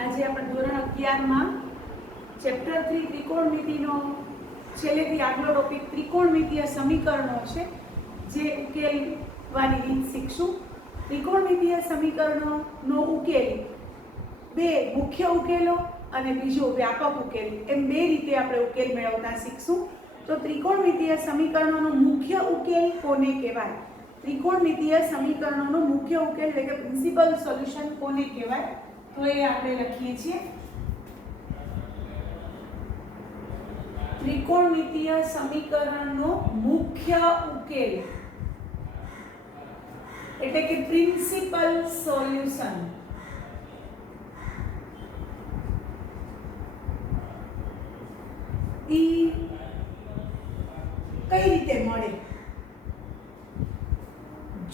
આજે આપણે ધોરણ 11 માં ચેપ્ટર 3 ત્રિકોણમિતિનો છેલ્લેથી આગલો ટોપિક ત્રિકોણમિતીય સમીકરણો છે, જે ઉકેલવાની રીત શીખશું. ત્રિકોણમિતીય સમીકરણોનો ઉકેલ બે મુખ્ય ઉકેલો અને બીજો વ્યાપક ઉકેલ એમ બે રીતે આપણે ઉકેલ મેળવતા શીખશું. તો ત્રિકોણમિતીય સમીકરણોનો મુખ્ય ઉકેલ કોને કહેવાય? ત્રિકોણમિતીય સમીકરણોનો મુખ્ય ઉકેલ એટલે કે પ્રિન્સિપલ સોલ્યુશન કોને કહેવાય? તો એ આપણે લખીએ છીએ ત્રિકોણમિતીય સમીકરણનો મુખ્ય ઉકેલ એટલે કે પ્રિન્સિપલ સોલ્યુશન. ઈ કઈ રીતે મળે?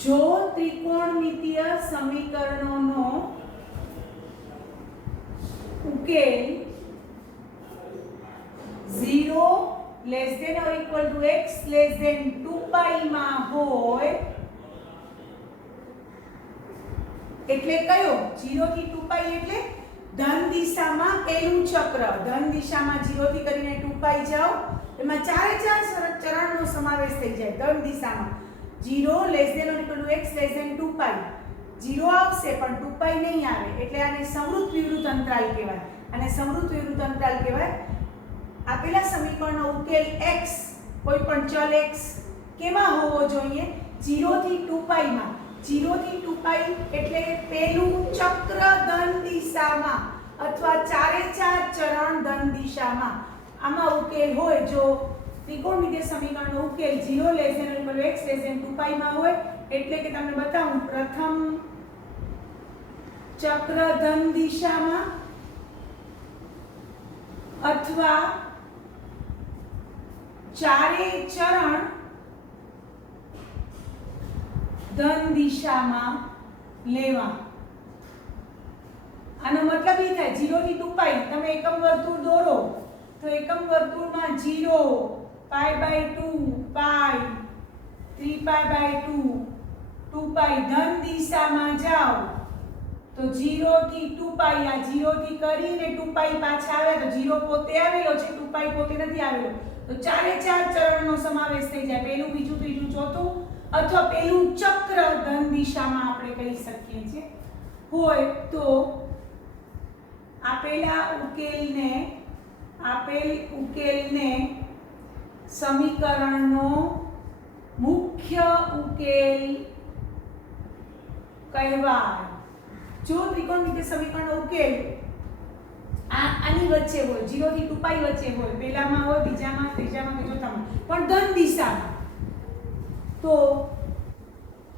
જો ત્રિકોણમિતીય સમીકરણોનો ઉકેલ 0 less than or equal to x less than 2π માં હોય એટલે કયો? 0 થી 2π એટલે ધન દિશામાં પહેલું ચક્ર. ધન દિશામાં 0 થી કરીને 2π જાઓ, એમાં ચારે ચાર ચરણનો સમાવેશ થઈ જાય. ધન દિશામાં 0 less than or equal to x less than 2π 0 આવશે પણ 2π નહીં આવે, એટલે આને સમૃદ્ધ વિવૃત અંતરાલ કહેવાય. અને સમૃદ્ધ વિવૃત અંતરાલ કહેવાય. આપેલા સમીકરણનો ઉકેલ x, કોઈ પણ ચલ x કેમાં હોવો જોઈએ? 0 થી 2π માં. 0 થી 2π એટલે પહેલું ચક્ર ધન દિશામાં અથવા ચારે ચાર ચરણ ધન દિશામાં. આમાં ઉકેલ હોય. જો ત્રિકોણમિતીય સમીકરણનો ઉકેલ 0 less than or equal to x less than 2π માં હોય એટલે કે તમને બતાવું, પ્રથમ ચક્ર ધન દિશામાં અથવા ચારે ચરણ ધન દિશામાં લેવા. આનો મતલબ એ થાય 0 થી 2π તમે એકમ વર્તુળ દોરો તો એકમ વર્તુળમાં 0 π/2 π 3π/2 2π ધન દિશામાં જાઓ તો 0 થી 2π આ 0 થી કરીને 2π પાછા આવે તો 0 પોતે આવેલો છે, 2π પોતે નથી આવેલો, તો ચારે ચાર ચરણનો સમાવેશ થઈ જાય. પહેલું, બીજું, ત્રીજું, ચોથું અથવા પહેલું ચક્ર ધન દિશામાં આપણે કહી શકીએ છીએ હોય તો આપેલ ઉકેલને સમીકરણનો મુખ્ય ઉકેલ કહેવાય. જો ત્રિકોણમિતીય સમીકરણનો ઉકેલ આની વચ્ચે હોય, 0 થી 2π વચ્ચે હોય, પહેલામાં હોય, બીજામાં, ત્રીજામાં કે ચોથામાં, પણ ધન દિશામાં, તો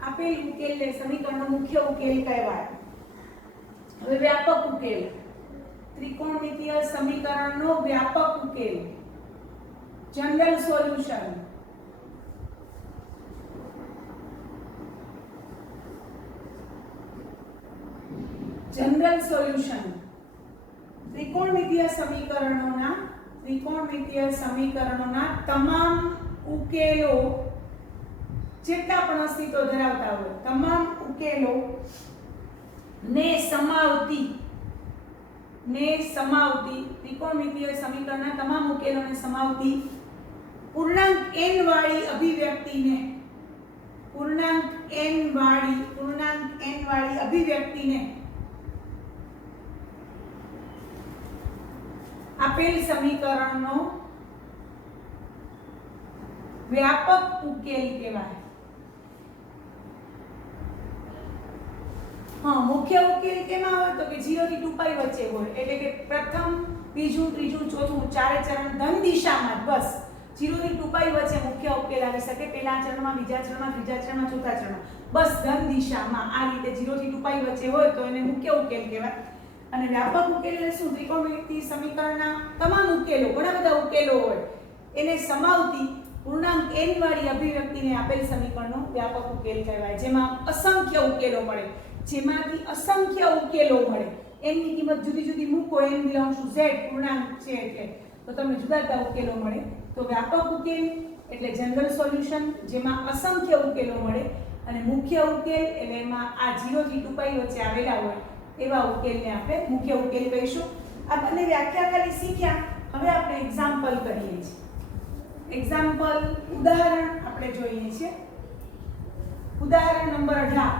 આપેલ ઉકેલને સમીકરણનો મુખ્ય ઉકેલ કહેવાય. હવે વ્યાપક ઉકેલ, ત્રિકોણમિતીય સમીકરણનો વ્યાપક ઉકેલ, જનરલ સોલ્યુશન. જનરલ સોલ્યુશન ત્રિકોણમિતીય સમીકરણોના તમામ ઉકેલો જેટલા પણ અસ્તિત્વ ધરાવતા હોય, તમામ ઉકેલો ને સમાવતી ત્રિકોણમિતીય સમીકરણના તમામ ઉકેલોને સમાવતી પૂર્ણાંક n વાળી અભિવ્યક્તિને આપેલ સમીકરણનો વ્યાપક ઉકેલ કહેવાય. મુખ્ય ઉકેલ કેમાં હોય તો કે 0 થી 2π વચ્ચે હોય, એટલે કે પ્રથમ, બીજું, ત્રીજું, ચોથું ચારે ચરણ ધન દિશામાં. બસ 0 થી 2π વચ્ચે મુખ્ય ઉકેલ આવી શકે. પહેલા ચરણમાં, બીજા ચરણમાં, ત્રીજા ચરણમાં, ચોથા ચરણમાં, બસ ધન દિશામાં. આ રીતે 0 થી 2π વચ્ચે હોય તો એને મુખ્ય ઉકેલ કહેવાય. અને વ્યાપક ઉકેલ એટલે શું? ત્રિકોણમિતીય સમીકરણના તમામ ઉકેલો, ઘણા બધા ઉકેલો હોય, એને સમાવતી પૂર્ણાંક n વાળી અભિવ્યક્તિને આપેલ સમીકરણનો વ્યાપક ઉકેલ કહેવાય. જેમાં અસંખ્ય ઉકેલો મળે, જેમાંથી અસંખ્ય ઉકેલો મળે. n ની કિંમત જુદી જુદી મૂકો, n બિલોંગ્સ ટુ z પૂર્ણાંક છે એટલે, તો તમને જુદા જુદા ઉકેલો મળે. તો વ્યાપક ઉકેલ એટલે જનરલ સોલ્યુશન, જેમાં અસંખ્ય ઉકેલો મળે. અને મુખ્ય ઉકેલ એટલે એમાં આ 0 થી 2π વચ્ચે આવેલા હોય એવા ઉકેલને આપણે મુખ્ય ઉકેલ કહીશું. આ બંને વ્યાખ્યા ખાલી શીખ્યા. હવે આપણે એક્ઝામ્પલ કરીએ છીએ. એક્ઝામ્પલ ઉદાહરણ આપણે જોઈએ છીએ. ઉદાહરણ નંબર 18.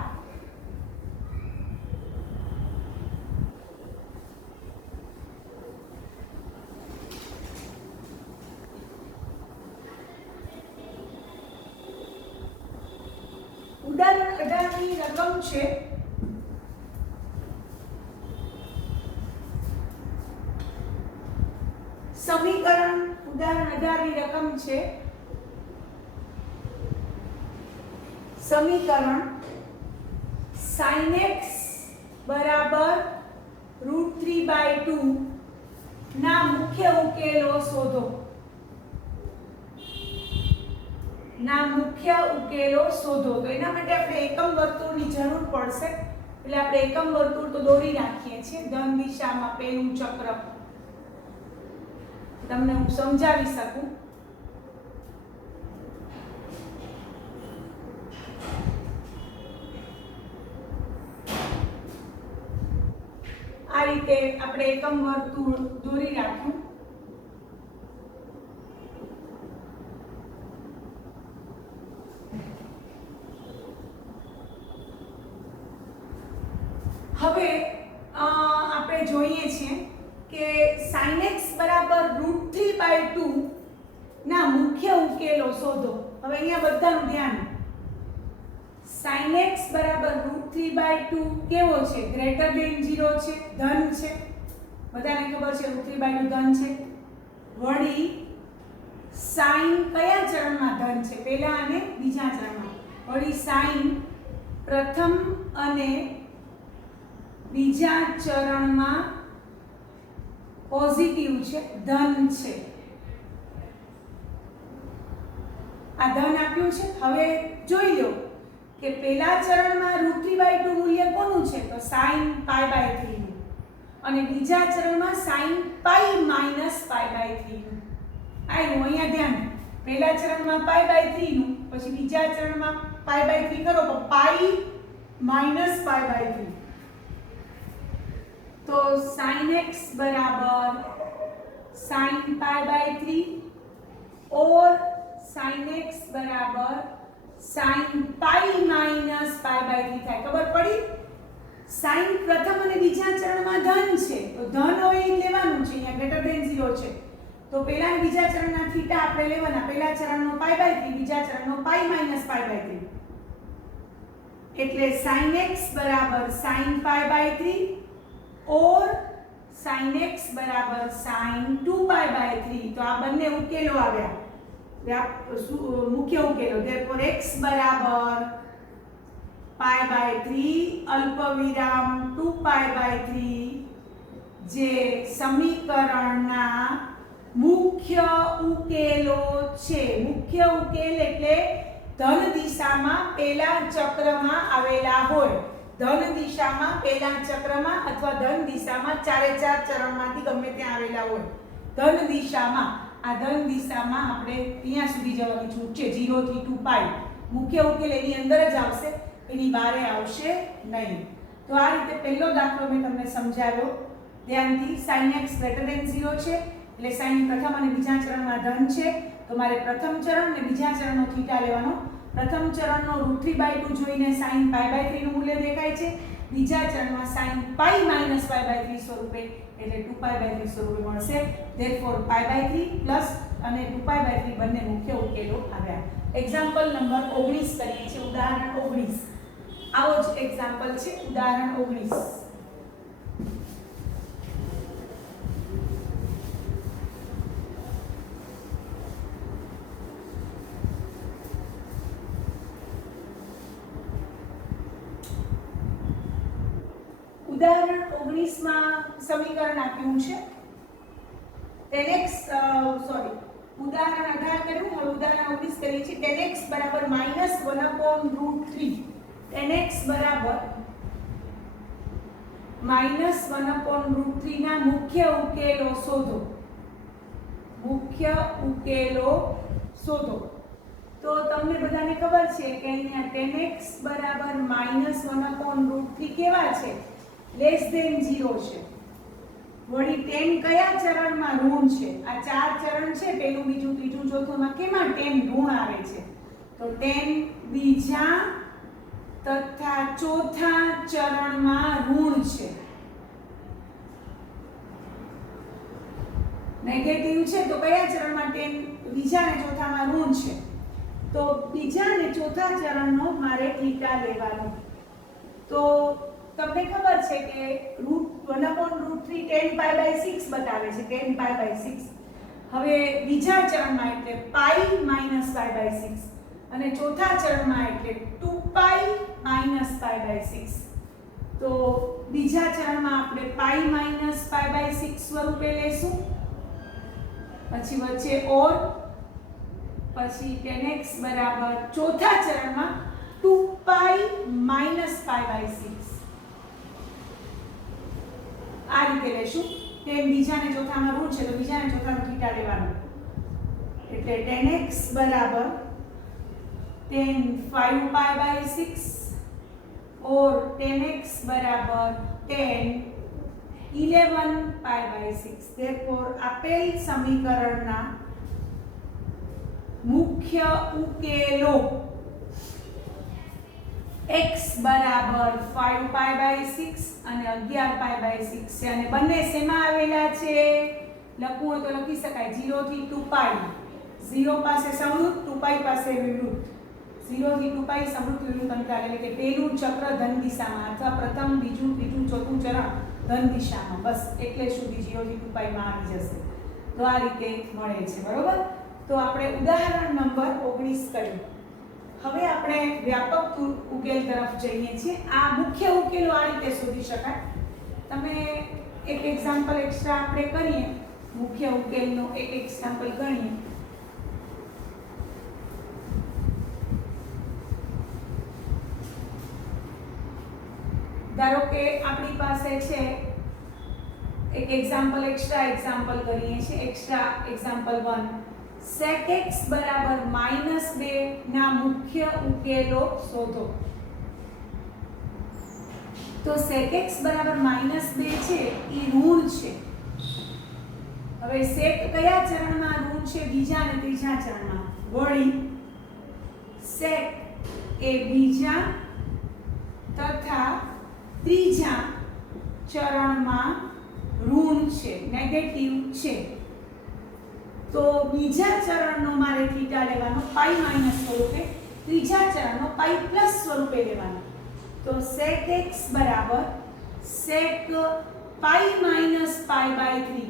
ઉદાહરણ 18 ની રકમ છે સમીકરણ. ઉદાહરણ 18 ની રકમ છે સમીકરણ sin x બરાબર √3/2 ના મુખ્ય ઉકેલો શોધો. ના મુખ્ય ઉકેલો શોધો. તો એના માટે આપણે એકમ વર્તુળની જરૂર પડશે. એટલે આપણે એકમ વર્તુળ તો દોરી નાખીએ છીએ. ધન દિશામાં પેલું ચક્ર તમને હું સમજાવી શકું. આ રીતે આપણે એકમ વર્તુળ દોરી રાખ્યું. હવે આપણે જોઈએ છીએ કે sin x બરાબર √3/2 ના મુખ્ય ઉકેલો શોધો. હવે અહીંયા બધાનું ધ્યાન. sin x બરાબર √3/2 કેવો છે? ગ્રેટર ધેન 0 છે, ધન છે. બધાને ખબર છે √3/2 ધન છે. વળી sin કયા ચરણમાં ધન છે? પહેલા અને બીજા ચરણમાં. વળી sin પ્રથમ અને બીજા ચરણમાં પોઝિટિવ છે, ધન છે. આ ધન આપ્યું છે. હવે જોઈ લો કે પહેલા ચરણમાં √3/2 મૂલ્ય કોનું છે? તો sin π/3 નું. અને બીજા ચરણમાં sin π - π/3 નું. આવ્યું અહીંયા ધ્યાન. પહેલા ચરણમાં π/3 નું, પછી બીજા ચરણમાં π/3 કરો તો π - π/3. तो sin x बराबर sin π/3 और sin x बराबर sin π - π/3 થાય. ખબર પડી? sin પ્રથમ અને બીજા ચરણમાં ધન છે તો ધન હવે લેવાનું છે. અહીંયા ગ્રેટર ધેન 0 છે તો પહેલા અને બીજા ચરણના થીટા આપણે લેવાના. પહેલા ચરણનો π/3, બીજા ચરણનો π - π/3. એટલે sin x બરાબર sin π/3 और sin x बराबर sin 2π/3. तो आ બંને ઉકેલો આવ્યા. મુખ્ય ઉકેલો. therefore x બરાબર π/3 અલ્પવિરામ 2π/3 જે સમીકરણના મુખ્ય ઉકેલો છે. મુખ્ય ઉકેલ એટલે ધન દિશામાં પહેલા ચક્રમાં આવેલા હોય. ધન દિશામાં પહેલા ચક્રમાં અથવા ધન દિશામાં ચારે ચાર ચરણમાંથી ગમે ત્યાં આવેલા હોય. ધન દિશામાં, આ ધન દિશામાં આપણે ત્યાં સુધી જવાની છૂટ છે 0 થી 2π. મુખ્ય ઉકેલ એની અંદર જ આવશે, એની બહારે આવશે નહીં. તો આ રીતે પહેલો દાખલો મેં તમને સમજાવ્યો ધ્યાનથી. sin x greater than 0 છે એટલે sin પ્રથમ અને બીજા ચરણમાં ધન છે. તો મારે પ્રથમ ચરણ અને બીજા ચરણનો થીટા લેવાનો. પ્રથમ ચરણનો √3/2 જોઈને sin π/3 નું મૂલ્ય દેખાય છે. બીજા ચરણમાં sin π - π/3 સ્વરૂપે એટલે 2π/3 સ્વરૂપે મળશે. therefore π/3 પ્લસ અને 2π/3 બંને મુખ્ય ઉકેલો આવ્યા. એક્ઝામ્પલ નંબર 19 કરીએ છીએ. ઉદાહરણ 19. આવો જ એક્ઝામ્પલ છે. ઉદાહરણ 19. ઉદાહરણ 19 માં સમીકરણ આપ્યું છે tan x ઉદાહરણ 18 કર્યું. હવે ઉદાહરણ 19 કરીએ છીએ. tan x બરાબર -1/√3. tan x બરાબર -1/√3 ના મુખ્ય ઉકેલો શોધો. મુખ્ય ઉકેલો શોધો. તો તમને બધાને ખબર છે કે અહીંયા tan x બરાબર -1/√3 કેવા છે? લેસ ધેન 0 છે. વળી 10 કયા ચરણમાં ઋણ છે? આ 4 ચરણ છે, પહેલું બીજું ત્રીજું ચોથું, માં કેમાં 10 ઋણ આવે છે? તો 10 બીજા તથા ચોથા ચરણમાં ઋણ છે. નેગેટિવ છે તો કયા ચરણમાં? 10 બીજા અને ચોથામાં ઋણ છે. તો બીજા અને ચોથા ચરણનો મારે થીટા લેવાનો. તો તમને ખબર છે કે √1/√3 10π/6 બતાવે છે, 10π/6. હવે બીજા ચરણમાં એટલે π-π/6 અને ચોથા ચરણમાં એટલે 2π-π/6. તો બીજા ચરણમાં આપણે π-π/6 સ્વરૂપે લેશું, પછી વચ્ચે ઓર, પછી 10x બરાબર ચોથા ચરણમાં 2π-π/6 આ રીતે લેશું. 10 બીજા અને ચોથામાં ઋણ છે તો બીજા અને ચોથાનો થીટા લેવાનો. એટલે 10x બરાબર 10 5π/6 और 10x बराबर 10 11π/6. therefore આપેલ સમીકરણના મુખ્ય ઉકેલો x બરાબર 5π/6 અને 11π/6 છે. અને બંને શેમાં આવેલા છે? લખવું હોય તો લખી શકાય 0 થી 2π. 0 પાસે સમૃદ્ધ, 2π પાસે વિવૃત. 0 થી 2π સમૃદ્ધ વિવૃત અંતરાલ, એટલે કે પહેલું ચક્ર ધન દિશામાં અથવા પ્રથમ બીજું ત્રીજું ચોથું ચરણ ધન દિશામાં, બસ એટલે સુધી 0 થી 2π માં આવી જશે. તો આ રીતે મળે છે. બરોબર. તો આપણે ઉદાહરણ નંબર 19 કર્યું. હવે આપણે વ્યાપક ઉકેલ તરફ જઈએ છીએ. આ મુખ્ય ઉકેલો આ રીતે શોધી શકાય. તમે એક એક્ઝામ્પલ એક્સ્ટ્રા આપણે કરીએ, મુખ્ય ઉકેલનો એક એક્ઝામ્પલ ગણીએ. ધારો કે આપણી પાસે છે એક એક્ઝામ્પલ, એક્સ્ટ્રા એક્ઝામ્પલ કરીએ છીએ. એક્સ્ટ્રા એક્ઝામ્પલ 1, sec x બરાબર -2 ના મુખ્ય ઉકેલો શોધો. તો sec x બરાબર -2 છે એ ઋણ છે. હવે sec કયા ચરણમાં ઋણ છે? બીજા અને ત્રીજા ચરણમાં. વળી sec એ બીજા તથા ત્રીજા ચરણમાં ઋણ છે, નેગેટિવ છે. તો બીજા ચરણનો મારે થીટા લેવાનો π- સ્વરૂપે, ત્રીજા ચરણનો π+ સ્વરૂપે લેવાનો. તો sec x બરાબર sec π-π/3.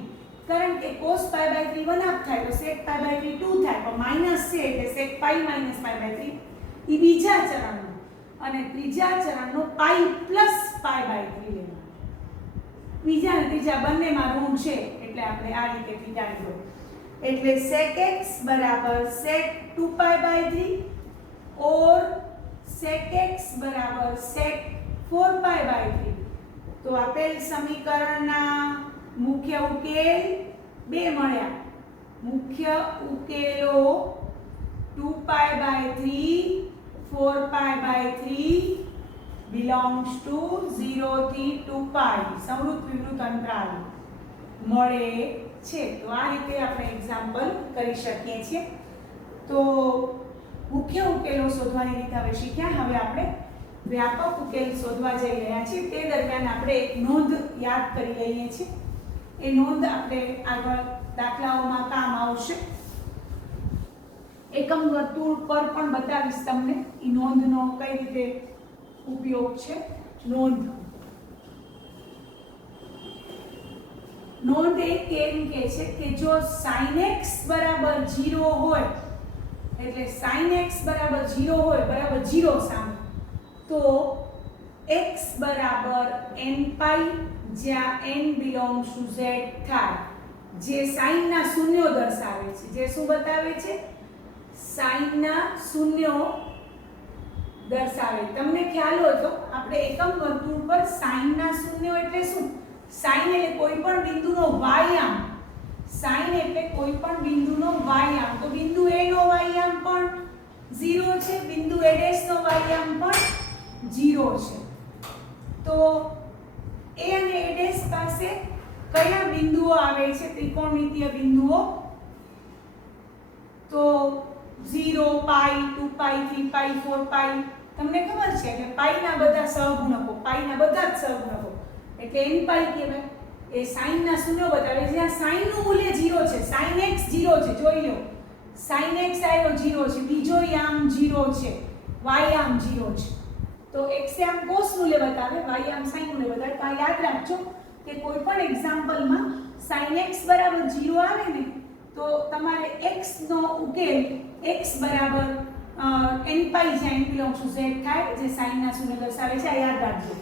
કારણ કે cos π/3 1 હાફ થાય તો sec π/3 2 થાય, પણ માઈનસ છે એટલે sec π-π/3 એ બીજા ચરણનો, અને ત્રીજા ચરણનો π + π/3 લેવાનો. બીજા અને ત્રીજા બંનેમાં ઋણ છે એટલે આપણે આ રીતે થીટા લીધો. એટલે sec x બરાબર sec 2π/3 और sec x બરાબર sec 4π/3. તો આપેલ સમીકરણના મુખ્ય ઉકેલ બે મળ્યા. મુખ્ય ઉકેલો 2π/3 4π/3 belongs to 0 થી 2π સમૃદ્ધ વિવૃત અંતરાલ મળે છે. તો આ રીતે આપણે એક્ઝામ્પલ કરી શકીએ છીએ. તો મુખ્ય ઉકેલો શોધવાની રીત હવે શીખ્યા. હવે આપણે વ્યાપક ઉકેલ શોધવા જઈ રહ્યા છીએ. તે દરમિયાન આપણે એક નોંધ યાદ કરી લઈએ છીએ. એ નોંધ આપણે આગળ દાખલાઓમાં કામ આવશે. એકમ વર્તુળ પર પણ બતાવીશ તમને એ નોંધનો કઈ રીતે ઉપયોગ છે. નોંધ એ કેમ કે છે કે જો sin x બરાબર 0 હોય, એટલે sin x બરાબર 0 હોય, બરાબર 0 સામે, તો x બરાબર n π જ્યાં n belongs to z થાય, જે sin ના શૂન્યો દર્શાવે છે. જે શું બતાવે છે? sin ના શૂન્યો દર્શાવે. તમને ખ્યાલ હોય તો આપણે એકમ વર્તુળ પર sin ના શૂન્યો એટલે શું? sin એટલે કોઈ પણ બિંદુનો વાયામ. sin એટલે કોઈ પણ બિંદુનો વાયામ. તો બિંદુ a નો વાયામ પણ 0 છે, બિંદુ a' નો વાયામ પણ 0 છે. તો એ અને એ ડેશ પાસે કયા બિંદુઓ આવે છે ત્રિકોણમિતીય બિંદુઓ? તો 0 પાઈ 2 પાઈ 3 પાઈ 4 પાઈ તમને ખબર છે કે પાઈના બધા સહગુણકો, પાઈના બધા જ સહગુણકો એટલે n પાઈ કહેવાય. એ sin ના શૂન્યો બતાવે છે. જ્યાં sin નું મૂલ્ય 0 છે, sin x 0 છે, જોઈ લો sin x આયો 0 છે, બીજો યામ 0 છે, y યામ 0 છે. તો x યામ cos મૂલ્ય બતાવે, y યામ sin મૂલ્ય બતાવે. તો યાદ રાખજો કે કોઈ પણ એક્ઝામ્પલમાં sin x બરાબર 0 આવે ને તો તમારે x નો ઉકેલ x બરાબર n પાઈ જ્યાં n બિલોંગ્સ ટુ z થાય, જે sin ના શૂન્ય દર્શાવે છે. આ યાદ રાખજો.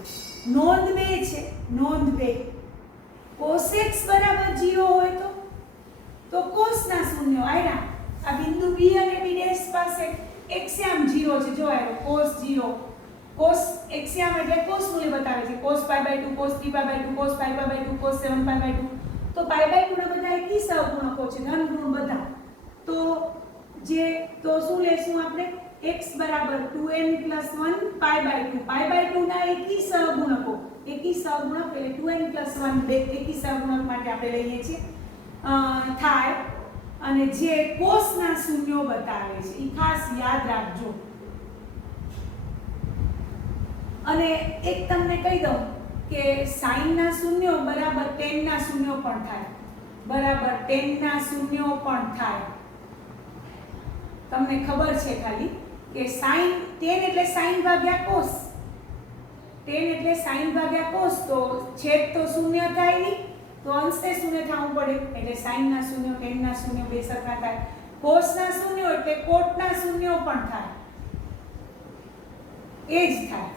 નોંધ 2 છે, નોંધ 2 cos x બરાબર 0 હોય તો cos ના શૂન્ય આયા. આ બિંદુ b અને b ડેશ પાસે x યામ 0 છે, જો આયો cos 0, cos x યામ એટલે cos મૂલ્ય બતાવે છે, cos pi by 2, cos 3 pi by 2, cos pi by 2, cos 7 pi by 2. તો pi by 2 ના બધા એકી સહગુણકો છે, ધન ઋણ બધા. તો શું લેશું આપણે? x બરાબર 2n + 1 pi by 2. pi by 2 ના એકી સહગુણકો, એકી સહગુણક એટલે 2n + 1 બે એકી સહગુણક માટે આપણે લઈએ છીએ થાય. અને જે cos ના શૂન્યો બતાવે છે એ ખાસ યાદ રાખજો. અને એક તમને કહી દઉં કે sin ના શૂન્યો બરાબર tan ના શૂન્યો પણ થાય, બરાબર tan ના શૂન્યો પણ થાય. તમને ખબર છે ખાલી કે sin tan એટલે sin ભાગ્યા cos, tan એટલે sin ભાગ્યા cos, તો છેદ તો શૂન્ય થાય નહીં, તો અંશે શૂન્ય થવું પડે એટલે sin ના શૂન્યો tan ના શૂન્યો બે સરખા થાય. cos ના શૂન્યો એટલે cot ના શૂન્યો પણ થાય, એ જ થાય.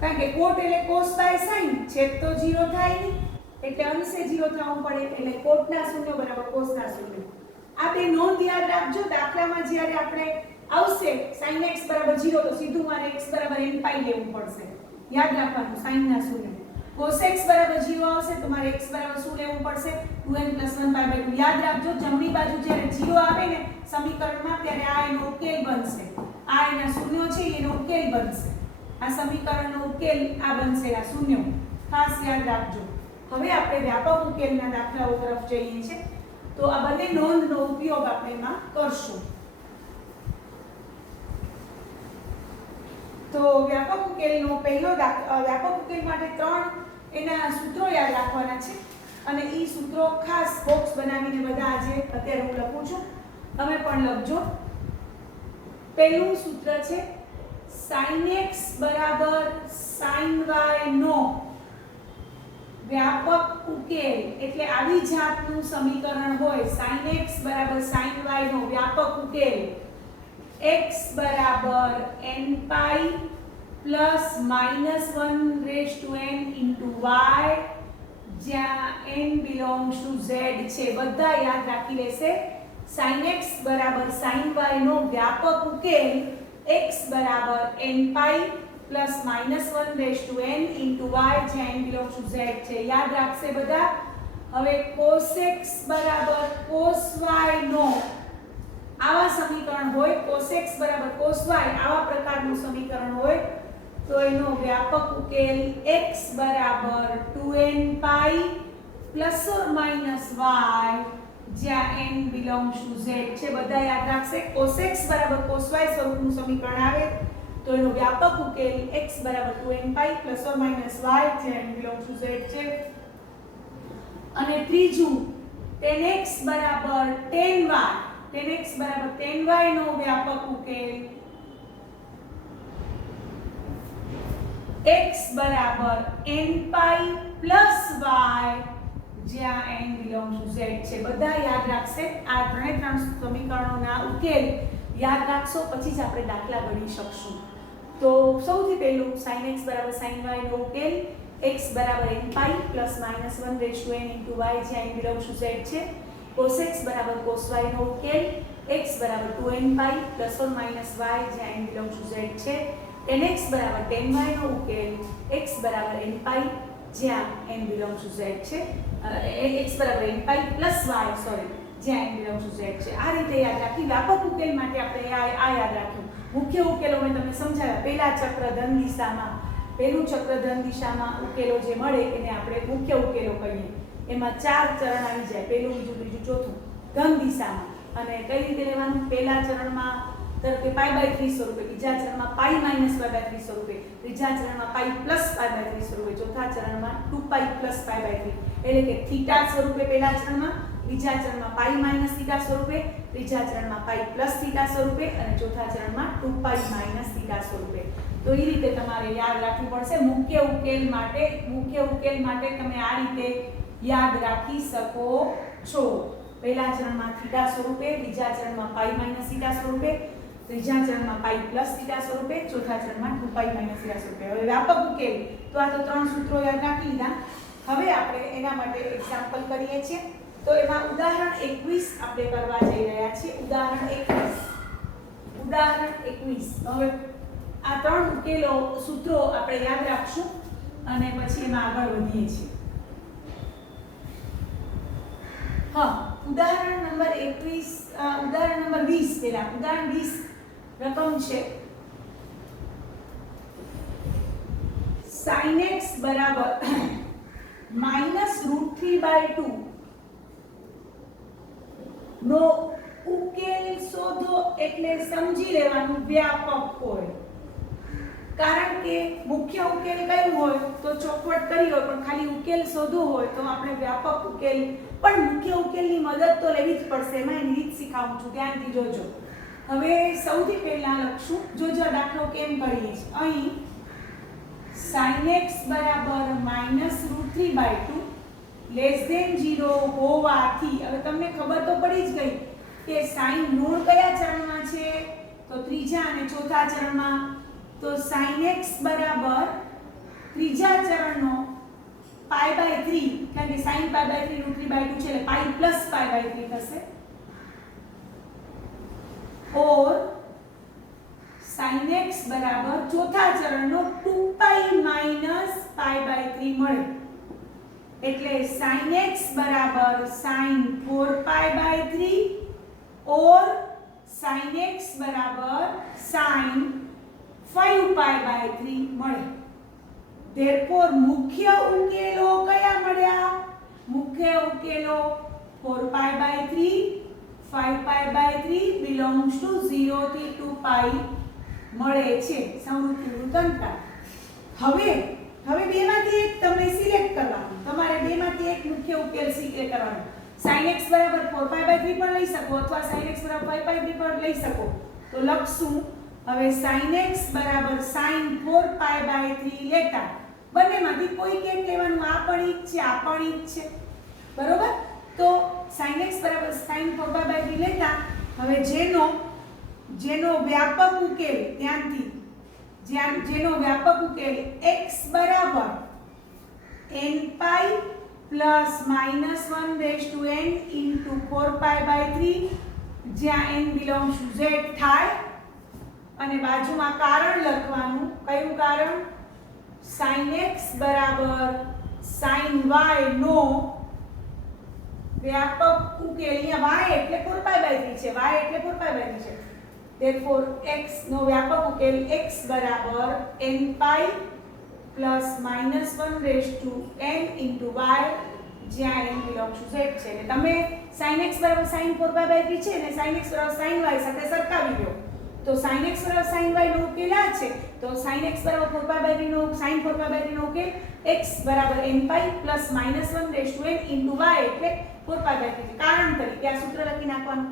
કારણ કે cot એટલે cos by sin, છેદ તો 0 થાય નહીં એટલે અંશે 0 થવું પડે એટલે cot ના શૂન્યો બરાબર cos ના શૂન્યો. આ બે નોંધ યાદ રાખજો. દાખલામાં જ્યારે આપણે આવશે sin x બરાબર 0 તો સીધું મારે x બરાબર n પાઈ લેવું પડશે. યાદ રાખવાનું sin ના શૂન્ય. cos x બરાબર 0 આવશે તો મારે x બરાબર શું લેવું પડશે? 2n + 1 pi by 2. યાદ રાખજો જમણી બાજુ જ્યારે 0 આવે ને સમીકરણમાં ત્યારે આ એનો ઉકેલ બનશે. આ એના શૂન્યો છે એનો ઉકેલ બનશે. આ સમીકરણનો ઉકેલ આ બનશે, આ શૂન્યો. ખાસ યાદ રાખજો. હવે આપણે વ્યાપક ઉકેલના દાખલાઓ તરફ જઈએ છીએ. તો આ બંને નોંધનો ઉપયોગ આપણે એમાં કરશું. તો વ્યાપક ઉકેલનો પહેલો વ્યાપક ઉકેલ માટે 3 એના સૂત્રો યાદ રાખવાના છે અને એ સૂત્રો ખાસ બોક્સ બનાવીને બધા આજે અત્યારે હું લખું છું, તમે પણ લખજો. પહેલું સૂત્ર છે sin x બરાબર sin y નો વ્યાપક ઉકેલ. એટલે આવી જાતનું સમીકરણ હોય sin x બરાબર sin y નો વ્યાપક ઉકેલ x બરાબર n pi plus -1 raise to n into y, જ્યાં n બિલોંગ્સ ટુ z છે. બધા યાદ રાખી લેશે. sin x બરાબર sin y નો વ્યાપક ઉકેલ x બરાબર n pi plus -1 raise to n into y, જ્યાં n બિલોંગ્સ ટુ z છે. યાદ રાખશે બધા. હવે cos x બરાબર cos y નો આવા સમીકરણ હોય, cos x બરાબર cos y આવા પ્રકારનું સમીકરણ હોય તો એનો વ્યાપક ઉકેલ x બરાબર 2n pi plus or minus y, જ્યાં n બિલોંગ્સ ટુ z છે. બધા યાદ રાખશે. cos x બરાબર cos y સ્વરૂપનું સમીકરણ આવે તો એનો વ્યાપક ઉકેલ x બરાબર 2n pi plus or minus y, જ્યાં n બિલોંગ્સ ટુ z છે. અને ત્રીજું tan x બરાબર tan y, tan x બરાબર tan y નો વ્યાપક ઉકેલ x બરાબર n પાઈ પ્લસ y, જ્યાં n બિલોંગ્સ ટુ z છે. બધા યાદ રાખશે. આ ત્રણ સમીકરણોના ઉકેલ યાદ રાખશો પછી જ આપણે દાખલા ગણી શકશું. તો સૌથી પહેલું sin x બરાબર sin y નો ઉકેલ x બરાબર n pi plus -1 raise to n into y, જ્યાં n બિલોંગ્સ ટુ z છે. cos x બરાબર cos y નો ઉકેલ x બરાબર 2n pi plus or minus y, જ્યાં n બિલોંગ્સ ટુ z છે. tan x બરાબર tan y નો ઉકેલ x બરાબર n પાઈ, જ્યાં n બિલોંગ્સ ટુ z છે. x બરાબર n pi plus y, sorry, જ્યાં n બિલોંગ્સ ટુ z છે. આ રીતે યાદ રાખી. વ્યાપક ઉકેલ માટે આપણે આ યાદ રાખ્યું. મુખ્ય ઉકેલો મેં તમને સમજાવ્યા. પહેલા ચક્ર ધન દિશામાં પહેલું ચક્ર ધન દિશામાં ઉકેલો જે મળે એને આપણે મુખ્ય ઉકેલો કહીએ. એમાં 4 ચરણ આવી જાય, પહેલું, બીજું, ત્રીજું, ચોથું ધન દિશામાં. અને કઈ રીતે લેવાનું? પહેલા ચરણમાં ધારો કે π/3 સ્વરૂપે, બીજા ચરણમાં π-π/3 સ્વરૂપે, ત્રીજા ચરણમાં π+π/3 સ્વરૂપે, ચોથા ચરણમાં 2π+π/3. એટલે કે થીટા સ્વરૂપે પહેલા ચરણમાં, બીજા ચરણમાં π-θ સ્વરૂપે, ત્રીજા ચરણમાં π+θ સ્વરૂપે અને ચોથા ચરણમાં 2π-θ સ્વરૂપે. તો એ રીતે તમારે યાદ રાખવું પડશે. મુખ્ય ઉકેલ માટે તમે આ રીતે યાદ રાખી શકો છો. પહેલા ચરણમાં થીટા સ્વરૂપે, બીજા ચરણમાં π-θ સ્વરૂપે, ત્રીજા ચરણમાં π+θ સ્વરૂપે, ચોથા ચરણમાં 2π-θ સ્વરૂપે. હવે વ્યાપક ઉકેલ, તો આ તો 3 સૂત્રો યાદ રાખી લીધા. હવે આપણે એના માટે એક્ઝામ્પલ કરીએ છીએ. તો એમાં ઉદાહરણ 21 આપણે કરવા જઈ રહ્યા છીએ. ઉદાહરણ 21. હવે આ 3 ઉકેલો સૂત્રો આપણે યાદ રાખશું અને પછી એમાં આગળ વધીએ છીએ. ઉદાહરણ નંબર 21, ઉદાહરણ નંબર 20 પહેલા. ઉદાહરણ 20 રકમ છે sin x બરાબર -√3/2 નો ઉકેલ શોધો. એટલે સમજી લેવાનું વ્યાપક હોય. કારણ કે મુખ્ય ઉકેલ કયું હોય તો ચોખવટ કરી હોય, પણ ખાલી ઉકેલ શોધવો હોય તો આપણે વ્યાપક ઉકેલ, પણ મુખ્ય ઉકેલની મદદ તો લેવી જ પડશે. એમાં એની રીત શીખવું છું, ધ્યાનથી જોજો. હવે સૌથી પહેલા લખશું, જોજો દાખલો કેમ કરીએ છીએ. અહીં sin x બરાબર -√3/2 <0 હોવાથી, હવે તમને ખબર તો પડી જ ગઈ કે sin ઋણ કયા ચરણમાં છે, તો ત્રીજા અને ચોથા ચરણમાં. તો sin x બરાબર ત્રીજા ચરણનો π/3, કારણ કે sin π/3 √3/2 છે એટલે π+π/3 થશે. और sin x બરાબર ચોથા ચરણનો 2π-π/3 મળે. એટલે sin x બરાબર sin 4π/3 और sin x બરાબર sin 5π/3 મળે. therefore મુખ્ય ઉકેલો કયા મળ્યા? મુખ્ય ઉકેલો 4π/3, 5π/3 belongs to 0 થી 2π મળે છે. સમૃદ્ધિનું તંત્ર. હવે બેમાંથી એક તમે સિલેક્ટ કરવાનું. તમારે બેમાંથી એક મુખ્ય ઉકેલ સિલેક્ટ કરવાનો. sin x બરાબર 4π/3 પણ લઈ શકો અથવા sin x બરાબર 5π/3 પણ લઈ શકો. તો લખશું હવે sin x બરાબર sin 4π/3 લેતા બંનેમાંથી કોઈ એક લેવાનું. આ પણ ઈ છે, આ પણ ઈ છે, બરોબર. તો sin x બરાબર sin 4π/3 લેતા હવે જેનો વ્યાપક ઉકેલ, ધ્યાનથી જેનો વ્યાપક ઉકેલ x બરાબર n π plus -1n into 4π/3, જ્યાં n belongs to z થાય. અને બાજુમાં કારણ લખવાનું. કયું કારણ? sin x બરાબર sin y નો વ્યાપક ઉકેલ. અહીંયા y એટલે 4π/3 છે, y એટલે 4π/3 છે. therefore x નો વ્યાપક ઉકેલ x બરાબર n π plus -1n into y, જ્યાં n belongs to z છે. એટલે તમે sin x બરાબર sin 4π/3 છે ને sin x બરાબર sin y સાથે સરખાવી દો. તો sin x બરાબર sin y નો ઉકેલ આ છે. તો sin x બરાબર 4π/3 નો sin 4π/3 નો ઉકેલ x બરાબર n π plus -1n into y એટલે 4π/3. કારણ તરીકે આ સૂત્ર લખી નાખવાનું.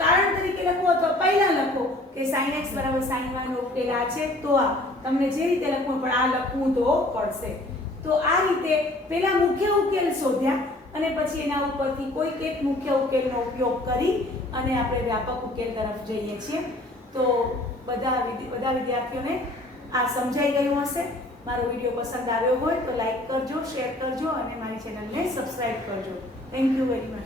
કારણ તરીકે લખો તો પહેલા લખો કે sin x બરાબર sin y નો ઉકેલ આ છે. તો આ તમને જે રીતે લખવું પણ આ લખવું તો પડશે. તો આ રીતે પહેલા મુખ્ય ઉકેલ શોધ્યા અને પછી એના ઉપરથી કોઈક એક મુખ્ય ઉકેલનો ઉપયોગ કરી અને આપણે વ્યાપક ઉકેલ તરફ જઈએ છીએ. તો બધા વિદ્યાર્થીઓને આ સમજાઈ ગયું હશે. મારો વિડીયો પસંદ આવ્યો હોય તો લાઈક કરજો, શેર કરજો અને મારી ચેનલને સબસ્ક્રાઇબ કરજો. Thank you very much.